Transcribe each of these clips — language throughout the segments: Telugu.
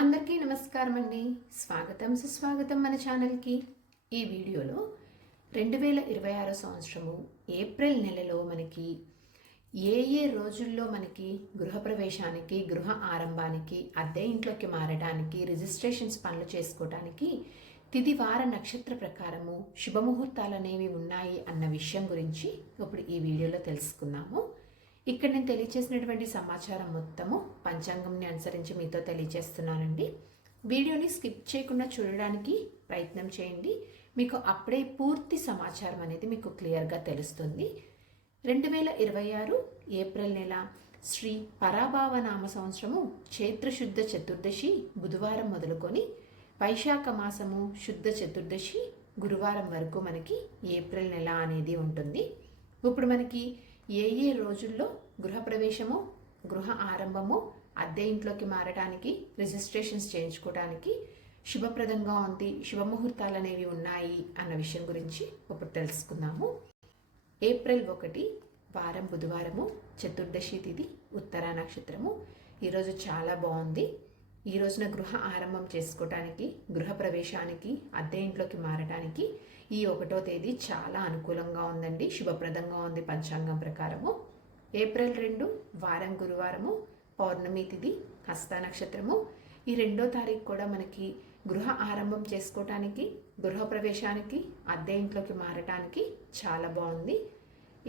అందరికీ నమస్కారం అండి. స్వాగతం సుస్వాగతం మన ఛానల్కి. ఈ వీడియోలో 2026 సంవత్సరము ఏప్రిల్ నెలలో మనకి ఏ రోజుల్లో మనకి గృహప్రవేశానికి, గృహ ఆరంభానికి, అద్దె ఇంట్లోకి మారడానికి, రిజిస్ట్రేషన్స్ పనులు చేసుకోవడానికి తిథి వార నక్షత్ర ప్రకారము శుభముహూర్తాలు అనేవి ఉన్నాయి అన్న విషయం గురించి ఇప్పుడు ఈ వీడియోలో తెలుసుకుందాము. ఇక్కడ నేను తెలియచేసినటువంటి సమాచారం మొత్తము పంచాంగంని అనుసరించి మీతో తెలియచేస్తున్నానండి. వీడియోని స్కిప్ చేయకుండా చూడడానికి ప్రయత్నం చేయండి. మీకు అప్పుడే పూర్తి సమాచారం అనేది మీకు క్లియర్గా తెలుస్తుంది. 2026 ఏప్రిల్ నెల శ్రీ పరాభావ నామ సంవత్సరము చైత్రశుద్ధ చతుర్దశి బుధవారం మొదలుకొని వైశాఖ మాసము శుద్ధ చతుర్దశి గురువారం వరకు మనకి ఏప్రిల్ నెల అనేది ఉంటుంది. ఇప్పుడు మనకి ఏ రోజుల్లో గృహప్రవేశము, గృహ ఆరంభము, అద్దె ఇంట్లోకి మారడానికి, రిజిస్ట్రేషన్స్ చేయించుకోవడానికి శుభప్రదంగా ఉంది, శుభముహూర్తాలు అనేవి ఉన్నాయి అన్న విషయం గురించి ఇప్పుడు తెలుసుకుందాము. ఏప్రిల్ 1 వారం బుధవారము, చతుర్దశి తిథి, ఉత్తరా నక్షత్రము. ఈరోజు చాలా బాగుంది. ఈ రోజున గృహ ఆరంభం చేసుకోవటానికి, గృహప్రవేశానికి, అద్దె ఇంట్లోకి మారడానికి ఈ 1వ తేదీ చాలా అనుకూలంగా ఉందండి, శుభప్రదంగా ఉంది పంచాంగం ప్రకారము. ఏప్రిల్ 2 వారం గురువారము, పౌర్ణమి తిథి, హస్త నక్షత్రము. ఈ 2వ తారీఖు కూడా మనకి గృహ ఆరంభం చేసుకోవటానికి, గృహప్రవేశానికి, అద్దె ఇంట్లోకి మారటానికి చాలా బాగుంది.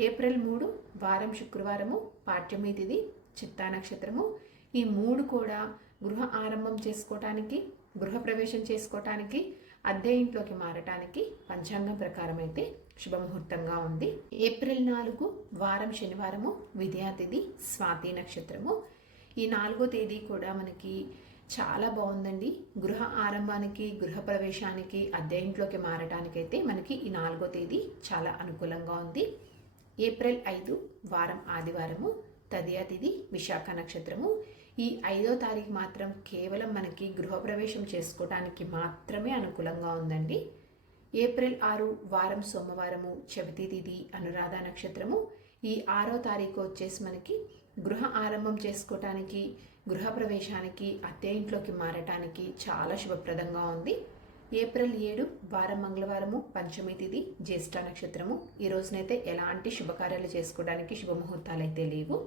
ఏప్రిల్ 3 వారం శుక్రవారము, పాడ్యమి తిథి, చిత్తా నక్షత్రము. ఈ 3 కూడా గృహ ఆరంభం చేసుకోవటానికి, గృహప్రవేశం చేసుకోవటానికి, అద్దె ఇంట్లోకి మారటానికి పంచాంగం ప్రకారం అయితే శుభముహూర్తంగా ఉంది. ఏప్రిల్ 4 వారం శనివారము, విద్యా తిథి, స్వాతి నక్షత్రము. ఈ 4వ తేదీ కూడా మనకి చాలా బాగుందండి. గృహ ఆరంభానికి, గృహప్రవేశానికి, అద్దె ఇంట్లోకి మారటానికైతే మనకి ఈ 4వ తేదీ చాలా అనుకూలంగా ఉంది. ఏప్రిల్ 5 వారం ఆదివారము, తదియా తిథి, విశాఖ నక్షత్రము. ఈ 5వ తారీఖు మాత్రం కేవలం మనకి గృహప్రవేశం చేసుకోవడానికి మాత్రమే అనుకూలంగా ఉందండి. ఏప్రిల్ 6 వారం సోమవారము, చవితి తిథి, అనురాధ నక్షత్రము. ఈ 6వ తారీఖు వచ్చేసి మనకి గృహ ఆరంభం చేసుకోవటానికి, గృహప్రవేశానికి, అద్దె ఇంట్లోకి మారటానికి చాలా శుభప్రదంగా ఉంది. ఏప్రిల్ 7 వారం మంగళవారము, పంచమి తిథి, జ్యేష్ఠ నక్షత్రము. ఈ రోజునైతే ఎలాంటి శుభకార్యాలు చేసుకోవడానికి శుభముహూర్తాలు అయితే లేవు.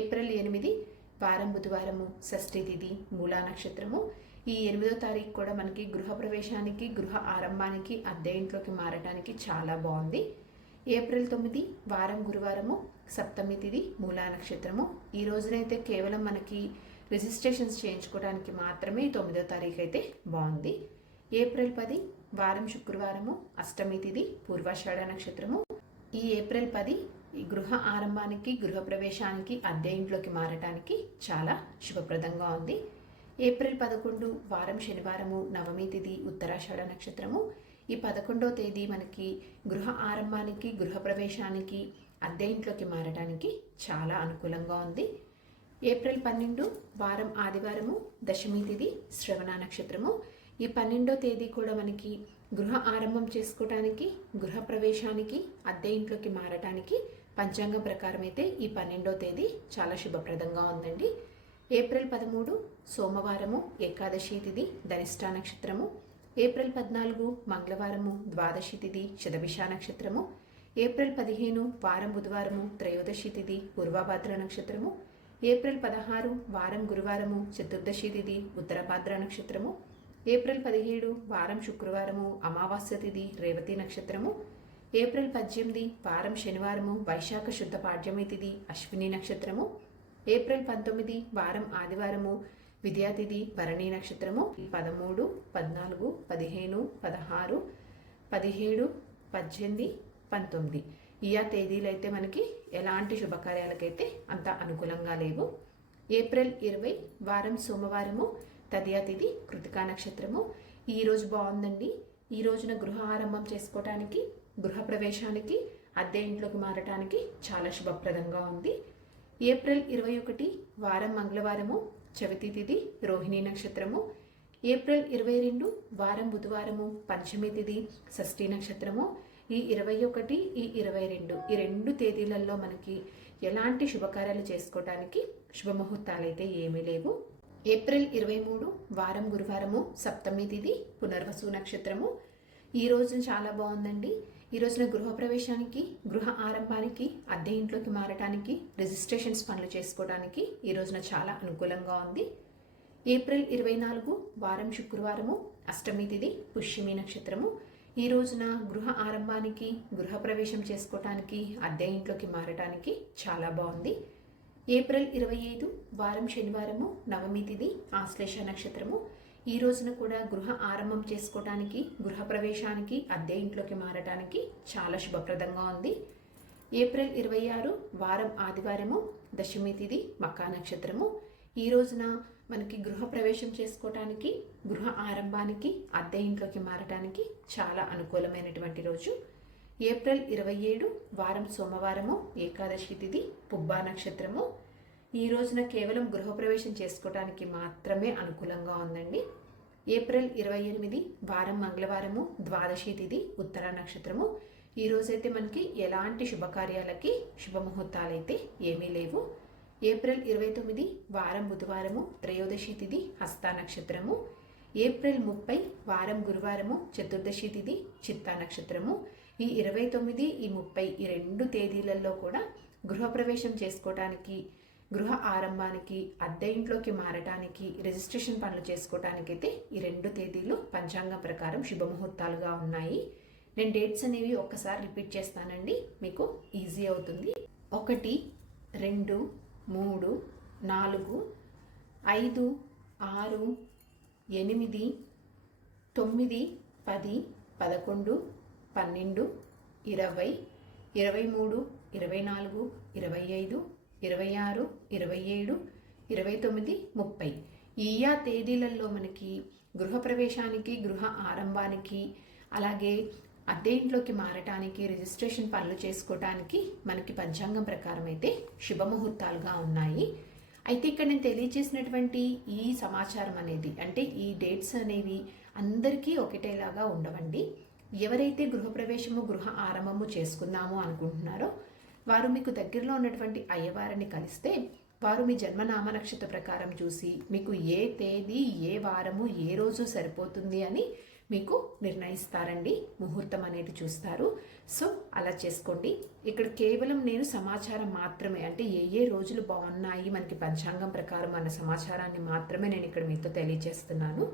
ఏప్రిల్ 8 వారం బుధవారము, షష్ఠి తిథి, మూలా నక్షత్రము. ఈ 8వ తారీఖు కూడా మనకి గృహప్రవేశానికి, గృహ ఆరంభానికి, అద్దె ఇంట్లోకి మారటానికి చాలా బాగుంది. ఏప్రిల్ 9 వారం గురువారము, సప్తమి తిథి, మూలా నక్షత్రము. ఈ రోజునైతే కేవలం మనకి రిజిస్ట్రేషన్స్ చేయించుకోవడానికి మాత్రమే 9వ తారీఖు అయితే బాగుంది. ఏప్రిల్ 10 వారం శుక్రవారము, అష్టమి తిథి, పూర్వాషాఢ నక్షత్రము. ఈ ఏప్రిల్ 10 ఈ గృహ ఆరంభానికి, గృహప్రవేశానికి, అద్దె ఇంట్లోకి మారటానికి చాలా శుభప్రదంగా ఉంది. ఏప్రిల్ 11 వారం శనివారము, నవమి తిథి, ఉత్తరాషాఢ నక్షత్రము. ఈ 11వ తేదీ మనకి గృహ ఆరంభానికి, గృహప్రవేశానికి, అద్దె ఇంట్లోకి మారటానికి చాలా అనుకూలంగా ఉంది. ఏప్రిల్ 12 వారం ఆదివారము, దశమి తిథి, శ్రవణ నక్షత్రము. ఈ 12వ తేదీ కూడా మనకి గృహ ఆరంభం చేసుకోవటానికి, గృహప్రవేశానికి, అద్దె ఇంట్లోకి మారటానికి పంచాంగం ప్రకారం అయితే ఈ 12వ తేదీ చాలా శుభప్రదంగా ఉందండి. ఏప్రిల్ 13 సోమవారము, ఏకాదశి తిథి, ధనిష్ట నక్షత్రము. ఏప్రిల్ 14 మంగళవారము, ద్వాదశి తిథి, శతభిష నక్షత్రము. ఏప్రిల్ 15 వారం బుధవారము, త్రయోదశి తిథి, పూర్వభాద్ర నక్షత్రము. ఏప్రిల్ 16 వారం గురువారము, చతుర్దశి తిథి, ఉత్తరభాద్ర నక్షత్రము. ఏప్రిల్ 17 వారం శుక్రవారము, అమావాస్య తిథి, రేవతి నక్షత్రము. ఏప్రిల్ 18 వారం శనివారము, వైశాఖ శుద్ధ పాడ్యమి తిథి, అశ్విని నక్షత్రము. ఏప్రిల్ 19 వారం ఆదివారము, విద్యా తిథి, భరణి నక్షత్రము. 13, 14, 15, 16, 17, 18, 19 ఈ తేదీలు అయితే మనకి ఎలాంటి శుభకార్యాలకైతే అంత అనుకూలంగా లేవు. ఏప్రిల్ 20 వారం సోమవారము, తదియా తిథి, కృతికా నక్షత్రము. ఈ రోజు బాగుందండి. ఈ రోజున గృహ ఆరంభం చేసుకోవటానికి, గృహప్రవేశానికి, అద్దె ఇంట్లోకి మారటానికి చాలా శుభప్రదంగా ఉంది. ఏప్రిల్ 21 వారం మంగళవారము, చవితి తిథి, రోహిణి నక్షత్రము. ఏప్రిల్ 22 వారం బుధవారము, పంచమి తిథి, షష్ఠి నక్షత్రము. ఈ 21, ఈ 22 ఈ 2 తేదీలలో మనకి ఎలాంటి శుభకార్యాలు చేసుకోవడానికి శుభముహూర్తాలు అయితే ఏమీ లేవు. ఏప్రిల్ 23 వారం గురువారము, సప్తమి తిథి, పునర్వసు నక్షత్రము. ఈ రోజున చాలా బాగుందండి. ఈ రోజున గృహప్రవేశానికి, గృహ ఆరంభానికి, అద్దె ఇంట్లోకి మారటానికి, రిజిస్ట్రేషన్స్ పనులు చేసుకోవడానికి ఈ రోజున చాలా అనుకూలంగా ఉంది. ఏప్రిల్ 24 వారం శుక్రవారము, అష్టమి తిథి, పుష్యమి నక్షత్రము. ఈ రోజున గృహ ఆరంభానికి, గృహప్రవేశం చేసుకోవటానికి, అద్దె ఇంట్లోకి మారటానికి చాలా బాగుంది. ఏప్రిల్ 25 వారం శనివారము, నవమి తిథి, ఆశ్లేష నక్షత్రము. ఈ రోజున కూడా గృహ ఆరంభం చేసుకోవటానికి, గృహప్రవేశానికి, అద్దె ఇంట్లోకి మారటానికి చాలా శుభప్రదంగా ఉంది. ఏప్రిల్ 26 వారం ఆదివారము, దశమి తిథి, మకా నక్షత్రము. ఈ రోజున మనకి గృహప్రవేశం చేసుకోవటానికి, గృహ ఆరంభానికి, అద్దె ఇంట్లోకి మారటానికి చాలా అనుకూలమైనటువంటి రోజు. ఏప్రిల్ 27 వారం సోమవారము, ఏకాదశి తిథి, పుబ్బా నక్షత్రము. ఈ రోజున కేవలం గృహప్రవేశం చేసుకోవటానికి మాత్రమే అనుకూలంగా ఉందండి. ఏప్రిల్ 28 వారం మంగళవారము, ద్వాదశి తిథి, ఉత్తర నక్షత్రము. ఈ రోజైతే మనకి ఎలాంటి శుభకార్యాలకి శుభముహూర్తాలైతే ఏమీ లేవు. ఏప్రిల్ 29 వారం బుధవారము, త్రయోదశి తిథి, హస్త నక్షత్రము. ఏప్రిల్ 30 వారం గురువారము, చతుర్దశి తిథి, చిత్తా నక్షత్రము. ఈ 29, ఈ 30 ఈ 2 తేదీలలో కూడా గృహప్రవేశం చేసుకోవటానికి, గృహ ఆరంభానికి, అద్దె ఇంట్లోకి మారటానికి, రిజిస్ట్రేషన్ పనులు చేసుకోవటానికి అయితే ఈ 2 తేదీలు పంచాంగం ప్రకారం శుభముహూర్తాలుగా ఉన్నాయి. నేను డేట్స్ అనేవి ఒక్కసారి రిపీట్ చేస్తానండి, మీకు ఈజీ అవుతుంది. 1, 2, 3, 4, 5, 6, 8, 9, 10, 11, 12, 20, 23, 24, 25, 26, 27, 29, 30 ఈ తేదీలలో మనకి గృహప్రవేశానికి, గృహ ఆరంభానికి, అలాగే అద్దె ఇంట్లోకి మారటానికి, రిజిస్ట్రేషన్ పనులు చేసుకోవటానికి మనకి పంచాంగం ప్రకారం అయితే శుభముహూర్తాలుగా ఉన్నాయి. అయితే ఇక్కడ నేను తెలియజేసినటువంటి ఈ సమాచారం అనేది, అంటే ఈ డేట్స్ అనేవి అందరికీ ఒకటేలాగా ఉండవండి. ఎవరైతే గృహప్రవేశము, గృహ ఆరంభము చేసుకుందాము అనుకుంటున్నారో వారు మీకు దగ్గరలో ఉన్నటువంటి అయ్యవారిని కలిస్తే వారు మీ జన్మనామ నక్షత్ర ప్రకారం చూసి మీకు ఏ తేదీ, ఏ వారము, ఏ రోజు సరిపోతుంది అని మీకు నిర్ణయిస్తారండి. ముహూర్తం అనేది చూస్తారు. సో అలా చేసుకోండి. ఇక్కడ కేవలం నేను సమాచారం మాత్రమే, అంటే ఏ రోజులు బాగున్నాయి మనకి పంచాంగం ప్రకారం అన్న సమాచారాన్ని మాత్రమే నేను ఇక్కడ మీతో తెలియజేస్తున్నాను.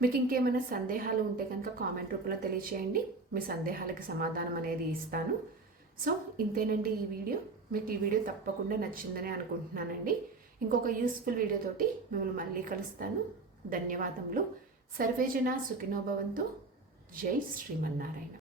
మీకు ఇంకేమైనా సందేహాలు ఉంటే కనుక కామెంట్ రూపంలో తెలియచేయండి. మీ సందేహాలకి సమాధానం అనేది ఇస్తాను. సో ఇంతేనండి ఈ వీడియో. మీకు ఈ వీడియో తప్పకుండా నచ్చిందని అనుకుంటున్నానండి. ఇంకొక యూస్ఫుల్ వీడియోతోటి మిమ్మల్ని మళ్ళీ కలుస్తాను. ధన్యవాదములు. సర్వేజన సుఖినో భవంతు. జై శ్రీమన్నారాయణ.